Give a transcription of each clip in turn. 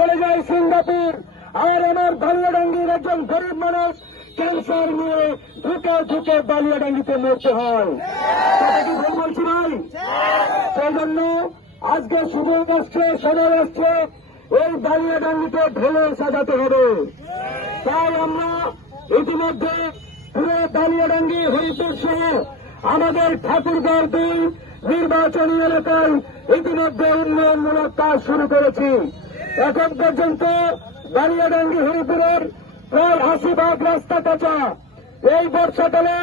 চলে যায় সিঙ্গাপুর, আর আমার বালিয়াডাঙ্গির একজন গরিব মানুষ ক্যান্সার নিয়ে ঢুকে ঢুকে বালিয়াডাঙ্গিতে মরতে হয়। কথা কি ভুল বলছি ভাই? সেই জন্য আজকে সুযোগ আসছে, সময় আসছে, এই বালিয়াডাঙ্গিতে ঢেলে সাজাতে হবে। তাই আমরা ইতিমধ্যে পুরো বালিয়াডাঙ্গি, হরিপুর সহ আমাদের ঠাকুরগাঁও 2 নির্বাচনী এলাকায় ইতিমধ্যে উন্নয়নমূলক কাজ শুরু করেছি। এখন পর্যন্ত বালিয়াডাঙ্গি, হরিপুরের প্রায় 80 রাস্তা কাঁচা। এই বর্ষাকালে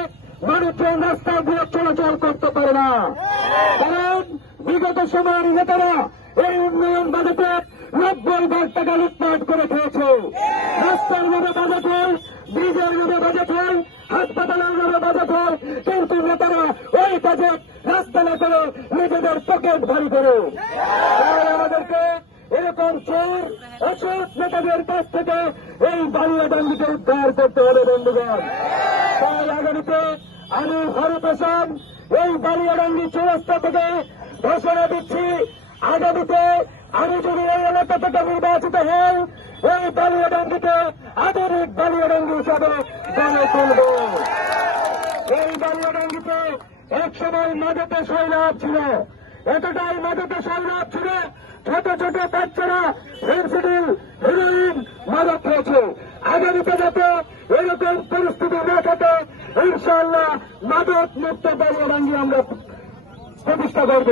মানুষজন রাস্তাগুলো চলাচল করতে পারে না, কারণ বিগত সময়ের নেতারা এই উন্নয়ন বাজেটে 90 টাকা লুটপাট করে খেয়েছে। রাস্তার নামে বাজেট হয়, ব্রিজের নামে বাজেট হয়, হাসপাতালের নামে বাজেট হয়, কিন্তু নেতারা ওই বাজেট রাস্তা না করে নিজেদের পকেট ভারী করে। তাই আমাদেরকে এরকম চোর অসৎ নেতাদের কাছ থেকে এই বালিয়াডাঙ্গিকে উদ্ধার করতে হবে বন্ধুগণ। তাই আগামীতে আমি ফারুক হাসান এই বালিয়াডাঙ্গি চৌরাস্তা থেকে ঘোষণা দিচ্ছি, আগামীতে আমি যদি এই এলাকা থেকে নির্বাচিত হই, এই বালিয়াডাঙ্গিতে আধুনিক বালিয়াডাঙ্গি হিসাবে গড়ে তুলব। এই বালিয়াডাঙ্গিতে একসময় মাদকে সৈলাভ ছিল, এতটাই মাদকে সৈলাভ ছিল, ছোট ছোট বাচ্চারা ফেন্সিডিল, হেরোইন, মাদক খেয়েছে। আগামীতে যাতে এরকম পরিস্থিতি না থাকে, ইনশাআল্লাহ মাদক মুক্ত বালিয়াডাঙ্গি আমরা প্রতিষ্ঠা করব।